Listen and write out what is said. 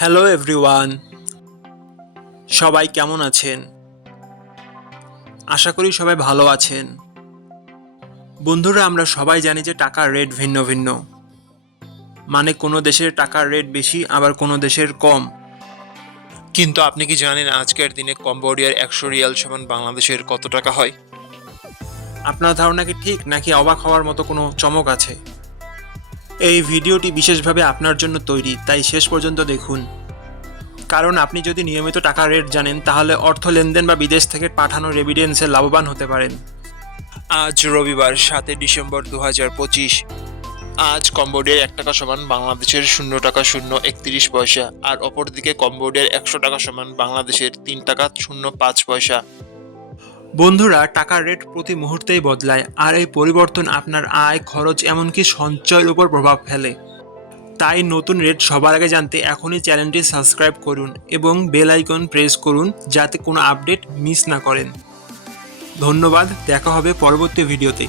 Hello everyone, সবাই কেমন আছেন? আশা করি সবাই ভালো আছেন। বন্ধুরা, আমরা সবাই জানি যে টাকার রেট ভিন্ন ভিন্ন। মানে কোনো দেশের টাকার রেট বেশি, আবার কোনো দেশের কম। কিন্তু আপনি কি জানেন আজকের দিনে কম্বোডিয়ার 100 রিয়াল সমান বাংলাদেশের কত টাকা হয়? আপনার ধারণা কি ঠিক, নাকি অবাক হওয়ার মতো কোনো চমক আছে? এই ভিডিওটি বিশেষভাবে আপনার জন্য তৈরি, তাই শেষ পর্যন্ত দেখুন। কারণ আপনি যদি নিয়মিত টাকার রেট জানেন, তাহলে অর্থ লেনদেন বা বিদেশ থেকে পাঠানো রেমিটেন্সে লাভবান হতে পারেন। আজ রবিবার 7 ডিসেম্বর 2025। আজ কম্বোডিয়ার 1 টাকা সমান বাংলাদেশের 0 টাকা 0 31 পয়সা, আর অপরদিকে কম্বোডিয়ার 100 টাকা সমান বাংলাদেশের 3 টাকা 0 5 পয়সা। বন্ধুরা, টাকার রেট প্রতি মুহূর্তেই বদলায়, আর এই পরিবর্তন আপনার আয়, খরচ, এমনকি সঞ্চয়ের উপর প্রভাব ফেলে। তাই নতুন রেট সবার আগে জানতে এখনই চ্যানেলটি সাবস্ক্রাইব করুন এবং বেল আইকন প্রেস করুন, যাতে কোনো আপডেট মিস না করেন। ধন্যবাদ, দেখা হবে পরবর্তী ভিডিওতে।